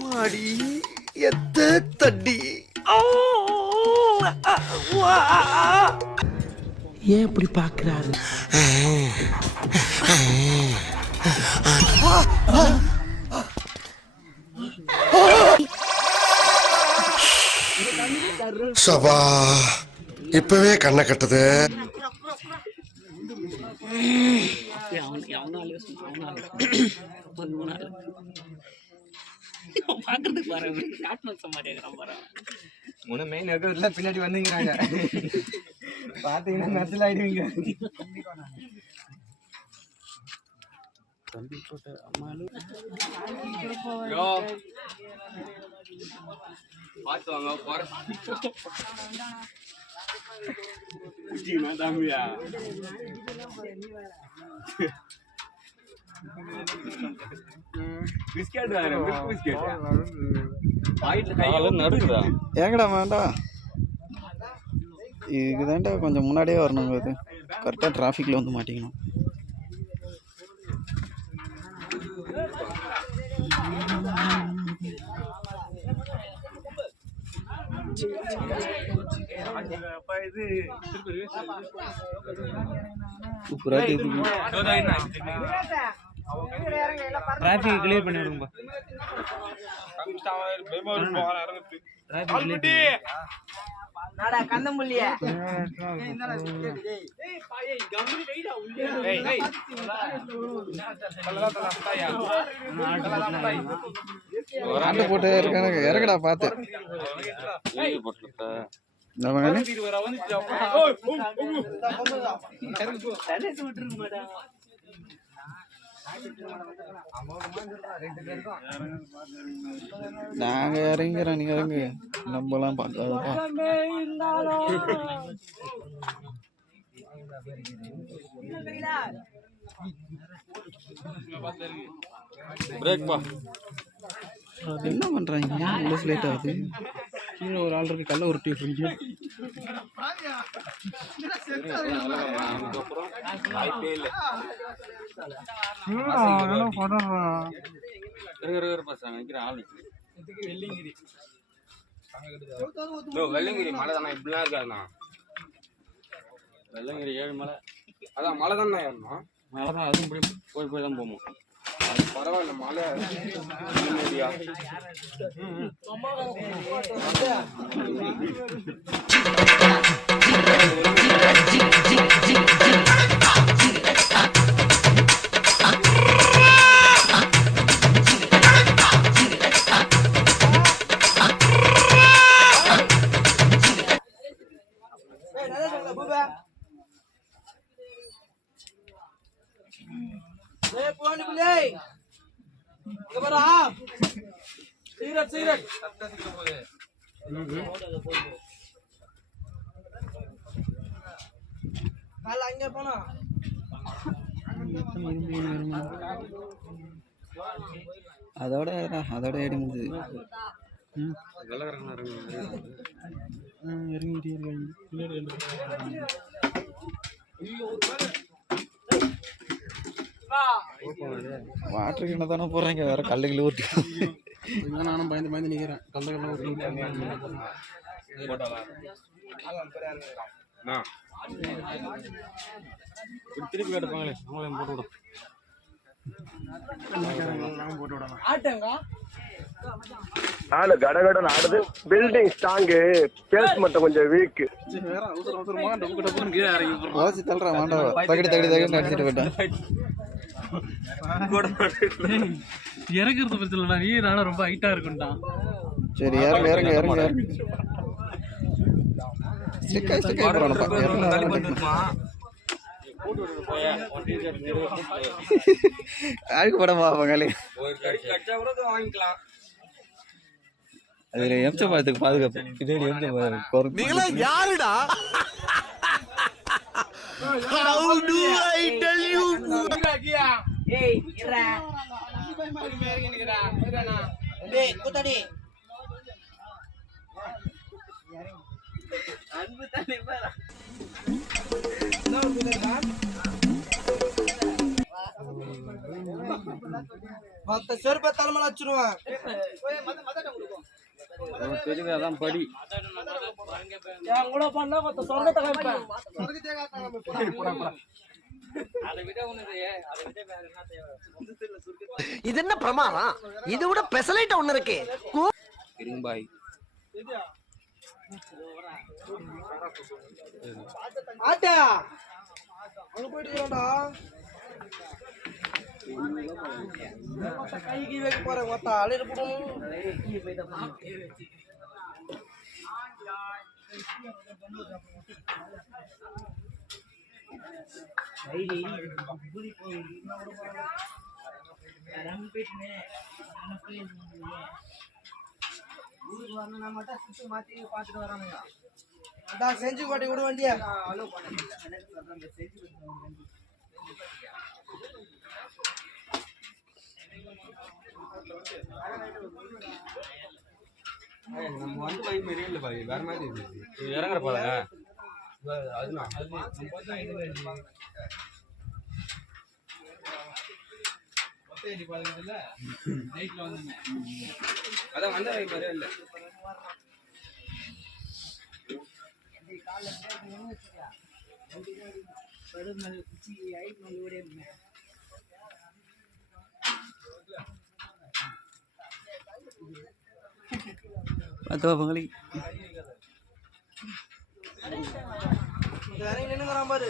மாடி எத்த தண்ணி ஏன் இப்படி பாக்குறாரு சபா இப்பவே கண்ணை கட்டுது. பாக்குறதுக்கு உன மெயின் இருக்கிறதுல பின்னாடி வந்துங்கிறாங்க. பாத்தீங்கன்னா மெசல் ஆயிடுவீங்க. பார்த்து வாங்க போற தம்பியா பிஸ்கெட் ஏங்கடா வேண்டாம் இதுதான்டா கொஞ்சம் முன்னாடியே இது கரெக்டாக டிராஃபிக்கில் வந்து மாட்டிக்கணும் டிராஃபிக் கிளியர் பண்ணி விடுங்க போட்டு இருக்கானுங்க நம்ம கண்ணு நாங்க இறங்கிறோம் நீங்க இறங்கு. நம்மலாம் பார்க்காதப்பா. பிரேக் பா. என்ன பண்றாங்க? இவ்வளோ லேட் ஆகுது? கீழே ஒரு ஆள் இருக்கு கல்ல உருட்டி விட்டுருங்க. வாய்ப்பே இல்ல இரு இரு இரு பாஸ் நிக்கிறேன் ஆள் நிக்குது இதோ வெள்ளங்கிரி மலை தானே இப்படிலாம் இருக்காதுண்ணா. வெள்ளங்கிரி ஏழு மலை. அதான் மலை தானே ஏறணும் மலை தான் அதுவும் போய் போய் தான் போவோம் அது பரவாயில்ல மலை. நிம்மதியா. அதோட அதோட ஏடி முடிஞ்சது வெள்ளக்காரங்க இறங்குறாங்க. இறங்கிட்டே இருக்காங்க பின்னாடி ரெண்டு பேர். வாட்டர் கிண தானே போடுறீங்க? வேற கல்லுகளை ஊட்டி நானும் பயந்து பயந்து நிக்கிறேன். கல்ல கல்ல. இப்படி திருப்பி எடுப்பாங்களே அவங்களையும் போட்டு விடும் நாலு கடகடன் ஆடுது. பில்டிங் ஸ்ட்ராங்கு பேஸ் மட்டும் கொஞ்சம் வீக். வாசி தள்ளுறா வேண்டாம் தகடி தகடி தகடி அடிச்சுட்டு போயிட்டேன் இறக்குறது பிரச்சனை இல்லடா நீ நானும் ரொம்ப ஹைட்டா இருக்கும்டா சரி இறங்க இறங்க இறங்க இறங்க. ஸ்டிக்கா ஸ்டிக்கா போறானப்பா இறங்க அழுக்கு படமா அதை வாங்கிக்கலாம் அதுல எம்ச பாத்துக்கு பாதுகாப்பு. பின்னாடி எம்ச நீங்களா யாருடா? How do I tell you? அன்பு தானே பாரு மத்த செருப்ப தலைமையில வச்சிருவேன். தெரியுது அதான் படி. என் கூட பண்ணா சொர்க்கத்தை காமிப்பேன் இது என்ன பிரமாதம்? இது விட பெசலைட் ஒண்ணு இருக்கு. இரும்பாய். ஆட்டா அங்க போயிட்டு இருக்கா கைக்கு வைக்க போறேன் அலையில போடணும் அதான் செஞ்சு கோட்டை விட வேண்டிய? நம்ம வந்து பை மாரியே இல்லை பாய் வேற மாதிரி இருந்துச்சு இறங்குற பாருங்க அதுதான் அதான் வந்த பை மாதிரியே இல்லை. பத்துவா பங்களி நின்னுங்கிறான் பாரு